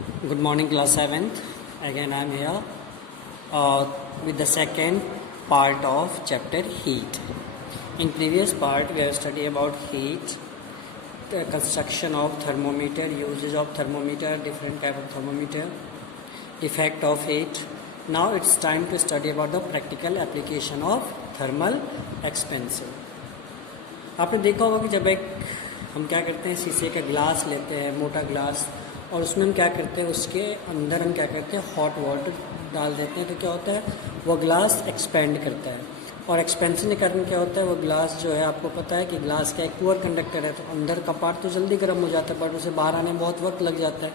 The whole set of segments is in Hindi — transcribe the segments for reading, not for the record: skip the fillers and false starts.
Good morning, class 7th. Again, I am here with the second part of chapter heat. In previous part, we have studied about heat, the construction of thermometer, usage of thermometer, different type of thermometer, effect of heat. Now it's time to study about the practical application of thermal expansion. आपने देखा होगा कि जब हम क्या करते हैं, शीशे का ग्लास लेते हैं, मोटा ग्लास, और उसमें हम क्या करते हैं, उसके अंदर हम क्या करते हैं, हॉट वाटर डाल देते हैं, तो क्या होता है, वो ग्लास एक्सपेंड करता है। और एक्सपेंशन के कारण क्या होता है, वो ग्लास जो है, आपको पता है कि ग्लास का एक पुअर कंडक्टर है, तो अंदर का पार्ट तो जल्दी गर्म हो जाता है, बट उसे बाहर आने में बहुत वक्त लग जाता है,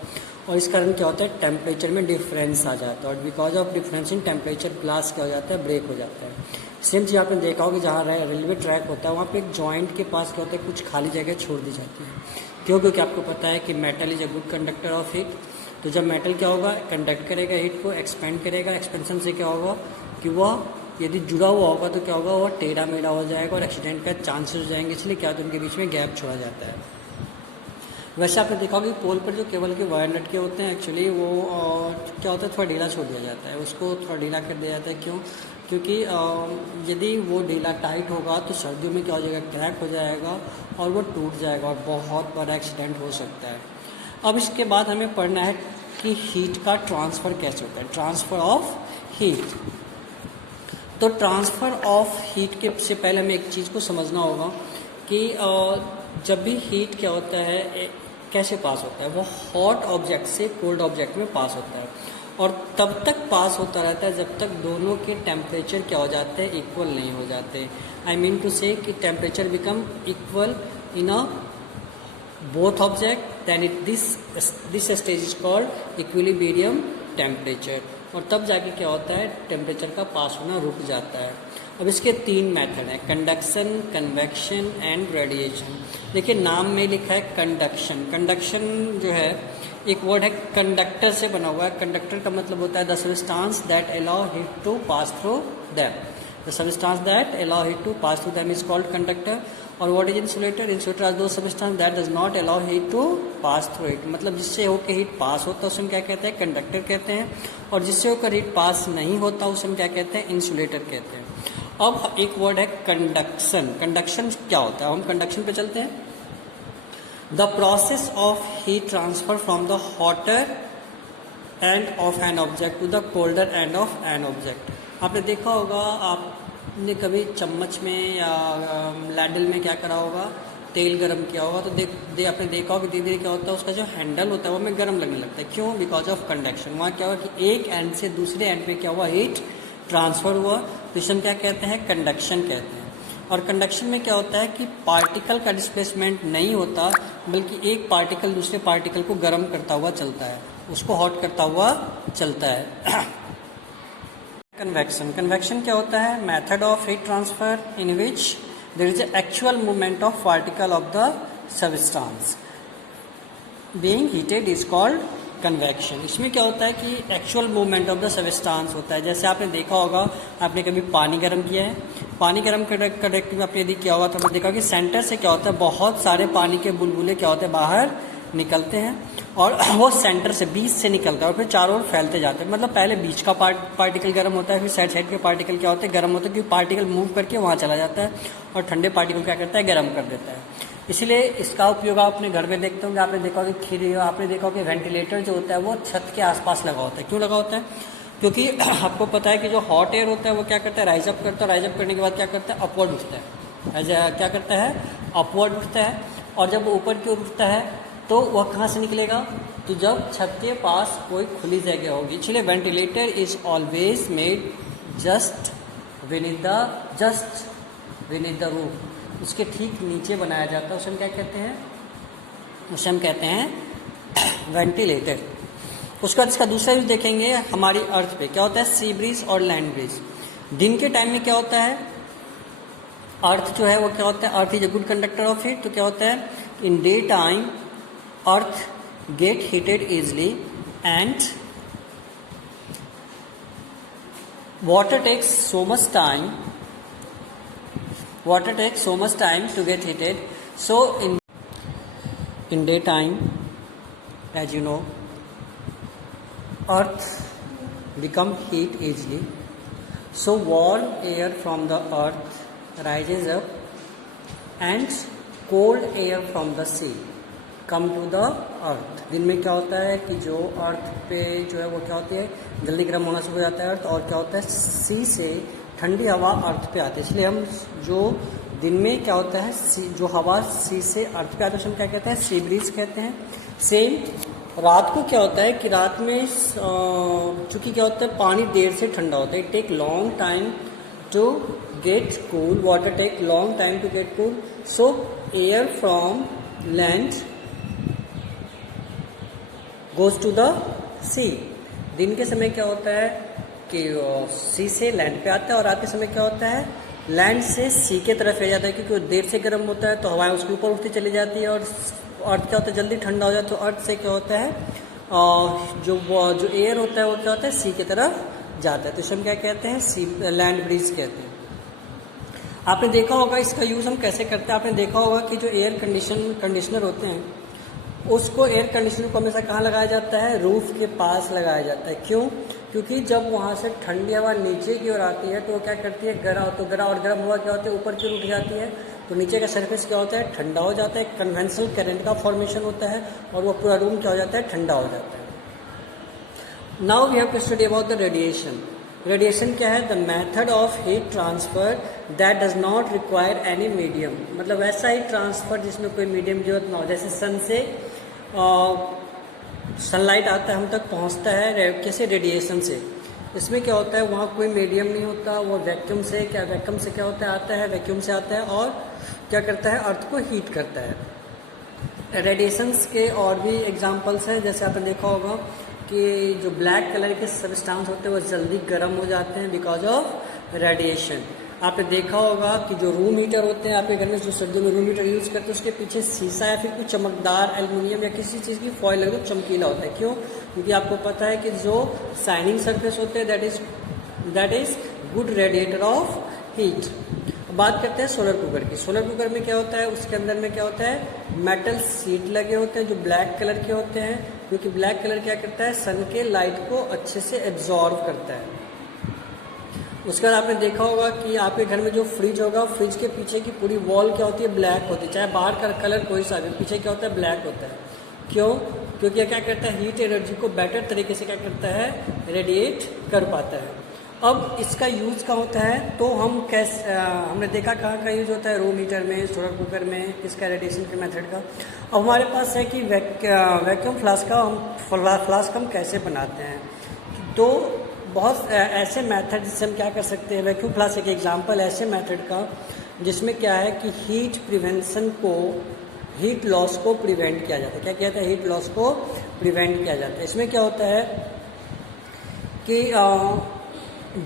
और इस कारण क्या होता है, टेम्परेचर में डिफरेंस आ जाता है, और because of difference in temperature glass क्या हो जाता है, ब्रेक हो जाता है। सेम चीज़ आपने देखा होगा, जहाँ रेलवे ट्रैक होता है, वहाँ पे एक जॉइंट के पास क्या होता है, कुछ खाली जगह छोड़ दी जाती है। क्यों? क्योंकि आपको पता है कि metal is a good conductor of heat. तो जब मेटल क्या होगा, कंडक्ट करेगा हीट को, एक्सपेंड करेगा। एक्सपेंशन से क्या होगा कि वह यदि जुड़ा हुआ होगा तो क्या होगा, वह टेढ़ा मेढ़ा हो जाएगा और एक्सीडेंट का चांसेस हो जाएंगे, इसलिए क्या होता है, उनके बीच में गैप छोड़ा जाता है। वैसे आपने देखा होगा कि पोल पर जो केबल के वायर लटके होते हैं, एक्चुअली वो क्या होता है, थोड़ा ढीला छोड़ दिया जाता है, उसको थोड़ा ढीला कर दिया जाता है। क्यों? क्योंकि यदि वो ढीला टाइट होगा तो सर्दियों में क्या हो जाएगा, क्रैक हो जाएगा और वो टूट जाएगा और बहुत बड़ा एक्सीडेंट हो सकता है। अब इसके बाद हमें पढ़ना है कि हीट का ट्रांसफ़र कैसे होता है, ट्रांसफ़र ऑफ हीट। तो ट्रांसफ़र ऑफ हीट के से पहले हमें एक चीज़ को समझना होगा कि जब भी हीट क्या होता है, कैसे पास होता है, वो हॉट ऑब्जेक्ट से कोल्ड ऑब्जेक्ट में पास होता है, और तब तक पास होता रहता है जब तक दोनों के टेम्परेचर क्या हो जाते हैं, इक्वल नहीं हो जाते। आई मीन टू से कि temperature become equal in a both object, then this stage is called equilibrium temperature, और तब जाके क्या होता है, टेम्परेचर का पास होना रुक जाता है। अब इसके तीन मेथड हैं, कंडक्शन, कन्वेक्शन एंड रेडिएशन। देखिए नाम में लिखा है कंडक्शन। कंडक्शन जो है एक वर्ड है, कंडक्टर से बना हुआ है। कंडक्टर का मतलब होता है the substance that allow heat to pass through them. The substance that allow heat to pass through them is called conductor. और what is insulator? Insulator are those substance that does not allow heat to pass through it. मतलब जिससे होकर हीट पास होता है उसे हम क्या कहते हैं, कंडक्टर कहते हैं, और जिससे होकर हीट पास नहीं होता उसे हम क्या कहते हैं, इंसुलेटर कहते हैं। अब एक वर्ड है कंडक्शन। कंडक्शन क्या होता है, हम कंडक्शन पे चलते हैं। The process of heat transfer from the hotter end of an object to the colder end of an object. आपने देखा होगा, आपने कभी चम्मच में या लैडल में क्या करा होगा, तेल गरम किया होगा, तो आपने देखा होगा धीरे धीरे क्या होता है, उसका जो हैंडल होता है वो हमें गर्म लगने लगता है। क्यों? Because of conduction. वहाँ क्या हुआ कि एक एंड से दूसरे एंड पे क्या हुआ, हीट ट्रांसफर हुआ, तो इसे हम क्या कहते हैं, कंडक्शन कहते हैं। और कंडक्शन में क्या होता है कि पार्टिकल का डिस्प्लेसमेंट नहीं होता, बल्कि एक पार्टिकल दूसरे पार्टिकल को गर्म करता हुआ चलता है, उसको हॉट करता हुआ चलता है। कन्वेक्शन। कन्वेक्शन क्या होता है, method of heat transfer in which there is actual movement of particle of the substance being heated is called convection. इसमें क्या होता है कि actual movement of the substance होता है। जैसे आपने देखा होगा, आपने कभी पानी गर्म किया है, पानी गर्म करने में आपने यदि किया होगा तो आपने देखा कि सेंटर से क्या होता है, बहुत सारे पानी के बुलबुले क्या होते हैं, बाहर निकलते हैं, और वो सेंटर से, बीच से निकलता है और फिर चारों ओर फैलते जाते हैं। मतलब पहले बीच का पार्टिकल गर्म होता है, फिर साइड साइड के पार्टिकल क्या होते हैं, गर्म होते हैं, क्योंकि पार्टिकल मूव करके वहाँ चला जाता है और ठंडे पार्टिकल क्या करता है, गर्म कर देता है। इसलिए इसका उपयोग आप अपने घर में देखते होंगे। आपने देखा होगा कि आपने देखा होगा कि वेंटिलेटर जो होता है वो छत के आसपास लगा होता है। क्यों लगा होता है? क्योंकि आपको पता है कि जो हॉट एयर होता है वो क्या करता है, राइज अप करता है, राइज अप करने के बाद क्या करता है, अपवर्ड उठता है। क्या करता है, अपवर्ड उठता है, और जब ऊपर की ओर उठता है तो वह कहाँ से निकलेगा, तो जब छत के पास कोई खुली जगह होगी। इसलिए ventilator is always made just beneath the roof, उसके ठीक नीचे बनाया जाता है, उसे हम क्या कहते हैं, उसे हम कहते हैं वेंटिलेटर। उसके बाद इसका दूसरा यूज देखेंगे, हमारी अर्थ पे क्या होता है, सी ब्रीज और लैंड ब्रीज। दिन के टाइम में क्या होता है, अर्थ जो है वो क्या होता है, earth is a good conductor of heat. तो क्या होता है, in day time earth gate heated easily and water takes so much time to get heated. So in daytime, as you know, earth become heat easily, so warm air from the earth rises up and cold air from the sea come to the earth. दिन में क्या होता है कि जो अर्थ पे जो है वो क्या होती है, जल्दी गर्म होना शुरू हो जाता है अर्थ, और क्या होता है सी से ठंडी हवा अर्थ पे आती है। इसलिए हम जो दिन में क्या होता है जो हवा सी से अर्थ पे आती है उसे हम क्या कहते हैं, सी ब्रीज कहते हैं। सेम रात को क्या होता है कि रात में चूंकि क्या होता है पानी देर से ठंडा होता है, it take long time to get cool, water take long time to get cool, so air from land goes to the sea. दिन के समय क्या होता है कि सी से लैंड पे आता है, और रात के समय क्या होता है लैंड से सी के तरफ ले जाता है, क्योंकि देर से गर्म होता है तो हवाएं उसके ऊपर उठती चली जाती है, और अर्थ क्या होता है जल्दी ठंडा हो जाता है, तो अर्थ से क्या होता है जो एयर होता है वो क्या होता है सी की तरफ जाता है, तो इसे हम क्या कहते हैं सी लैंड ब्रीज कहते हैं। आपने देखा होगा इसका यूज़ हम कैसे करते हैं, आपने देखा होगा कि जो एयर कंडीशनर होते हैं उसको एयर कंडीशनर को हमेशा कहाँ लगाया जाता है, रूफ के पास लगाया जाता है। क्यों? क्योंकि जब वहाँ से ठंडी हवा नीचे की ओर आती है तो वो क्या करती है गर्म हवा क्या होती है ऊपर की ओर उठ जाती है, तो नीचे का सरफेस क्या होता है ठंडा हो जाता है, कन्वेंशनल करंट का फॉर्मेशन होता है और वो पूरा रूम क्या हो जाता है ठंडा हो जाता है। Now we have to study about the radiation. Radiation क्या है, the method of heat transfer that does not require any medium, मतलब वैसा ही ट्रांसफर जिसमें कोई मीडियम जरूरत ना हो। जैसे सन से सनलाइट आता है हम तक पहुंचता है कैसे, रेडिएशन से। इसमें क्या होता है वहाँ कोई मीडियम नहीं होता, वो वैक्यूम से क्या होता है आता है, वैक्यूम से आता है और क्या करता है अर्थ को हीट करता है। रेडिएशंस के और भी एग्जांपल्स हैं, जैसे आपने देखा होगा कि जो ब्लैक कलर के सब्सटेंस होते हैं वो जल्दी गर्म हो जाते हैं बिकॉज ऑफ रेडिएशन। आपने देखा होगा कि जो रूम हीटर होते हैं आपके घर में, जो सर्दियों में रूम हीटर यूज़ करते हैं उसके पीछे शीशा या फिर कुछ चमकदार एल्युमिनियम या किसी चीज़ की फॉइल लगे तो चमकीला होता है। क्यों? क्योंकि आपको पता है कि जो शाइनिंग सरफेस होते हैं that is good radiator of heat. बात करते हैं सोलर कुकर की। सोलर कुकर में क्या होता है, उसके अंदर में क्या होता है मेटल सीट लगे होते हैं जो ब्लैक कलर के होते हैं, क्योंकि ब्लैक कलर क्या करता है सन के लाइट को अच्छे से एब्जॉर्व करता है। उसके बाद आपने देखा होगा कि आपके घर में जो फ्रिज होगा, फ्रिज के पीछे की पूरी वॉल क्या होती है ब्लैक होती है, चाहे बाहर का कलर कोई सा भी, पीछे क्या होता है ब्लैक होता है। क्यों? क्योंकि ये क्या करता है हीट एनर्जी को बेटर तरीके से क्या करता है रेडिएट कर पाता है। अब इसका यूज़ कहाँ होता है, तो हम कैसे हमने देखा कहाँ का यूज़ होता है, रूम हीटर में, सोलर कुकर में, किसका रेडिएशन के मेथड का। अब हमारे पास है कि वैक्यूम फ्लास्क हम कैसे बनाते हैं, तो बहुत ऐसे मेथड जिससे हम क्या कर सकते हैं, वैक्यूम फ्लास्क एक एग्जांपल ऐसे मेथड का जिसमें क्या है कि हीट लॉस को प्रिवेंट किया जाता है। क्या किया जाता है, हीट लॉस को प्रिवेंट किया जाता है। इसमें क्या होता है कि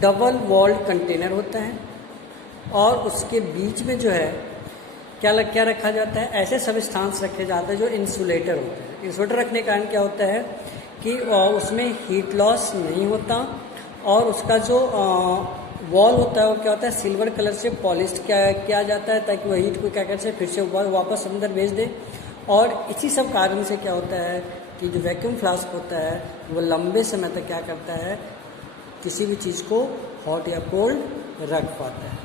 डबल वॉल्ड कंटेनर होता है और उसके बीच में जो है क्या रखा जाता है, ऐसे सब्सटेंस रखे जाते हैं जो इंसुलेटर होते हैं। इंसुलेटर रखने के कारण क्या होता है कि उसमें हीट लॉस नहीं होता, और उसका जो वॉल होता है वो क्या होता है सिल्वर कलर से पॉलिश किया जाता है, ताकि वह हीट को क्या कर से फिर से वापस अंदर भेज दे। और इसी सब कारण से क्या होता है कि जो वैक्यूम फ्लास्क होता है वो लंबे समय तक क्या करता है किसी भी चीज़ को हॉट या कोल्ड रख पाता है।